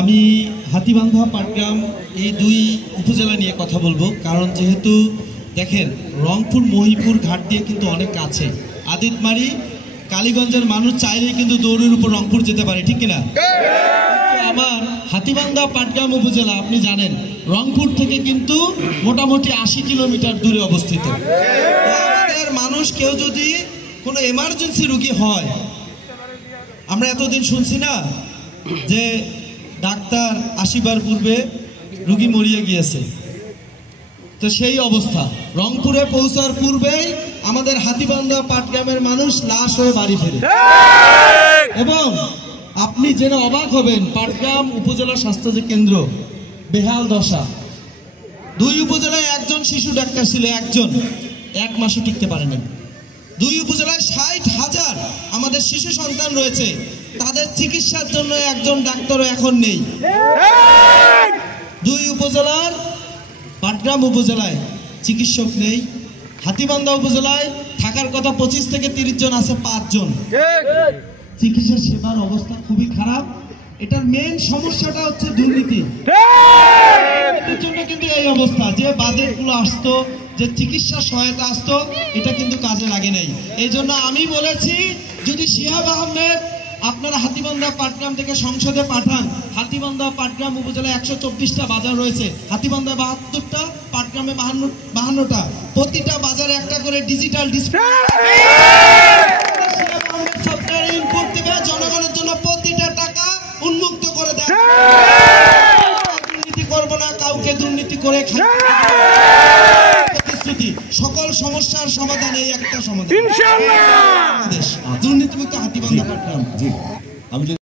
আমি হাতীবান্ধা পাটগ্রাম এই দুই উপজেলা নিয়ে কথা বলবো, কারণ যেহেতু দেখেন রংপুর মহিপুর ঘাট দিয়ে কিন্তু অনেক কাছে, আদিতমারি কালীগঞ্জের মানুষ চাইলেই কিন্তু দৌড়ের উপর রংপুর যেতে পারে, ঠিক কিনা? আমার হাতীবান্ধা পাটগ্রাম উপজেলা আপনি জানেন রংপুর থেকে কিন্তু মোটামুটি 80 কিলোমিটার দূরে অবস্থিত। আমাদের মানুষ কেউ যদি কোনো এমার্জেন্সি রোগী হয়, আমরা এতদিন শুনছি না যে ডাক্তার আসিবার পূর্বে রোগী মরিয়া গিয়েছে, তো সেই অবস্থা রংপুরে পৌঁছার পূর্বেই আমাদের হাতীবান্ধা পাটগ্রামের মানুষ লাশ হয়ে বাড়ি ফেরে। এবং আপনি জেনে অবাক হবেন, পাটগ্রাম উপজেলা স্বাস্থ্য কেন্দ্র বেহাল দশা। দুই উপজেলায় একজন শিশু ডাক্তার ছিল, একজন, 1 মাসও টিকতে পারে না। দুই উপজেলায় 60,000 আমাদের শিশু সন্তান রয়েছে, তাদের চিকিৎসার জন্য একজন ডাক্তারও এখন নেই। দুই উপজেলার পাটগ্রাম উপজেলায় চিকিৎসক নেই, হাতীবান্ধা উপজেলায় থাকার কথা 25 থেকে 30 জন আছে, 5 জন। চিকিৎসা সেবার অবস্থা খুবই খারাপ। এটার মেইন সমস্যাটা হচ্ছে দুর্নীতি। এর জন্য কিন্তু এই অবস্থা, যে বাজেটগুলো আসতো, যে চিকিৎসা সহায়তা আসতো, এটা কিন্তু কাজে লাগে নাই। এই জন্য আমি বলেছি, যদি শিহাব আহমেদ আপনারা হাতীবান্ধা পাটগ্রাম থেকে সংসদে পাঠান, হাতীবান্ধা পাটগ্রাম উপজেলায় 124টা বাজার রয়েছে, হাতীবান্ধা 72টা, পাটগ্রামে 52টা, প্রতিটা বাজারে একটা করে ডিজিটাল ডিসপ্লে ইনপুট দেবে, জনগণের জন্য প্রতিটা টাকা উন্মুক্ত করে দেয়। দুর্নীতি করবো না, কাউকে দুর্নীতি করে প্রতিশ্রুতি, সকল সমস্যার সমাধান এই একটা সমাধান, ইনশাআল্লাহ। দুর্নীতিমুক্ত হাতীবান্ধা পাটগ্রাম।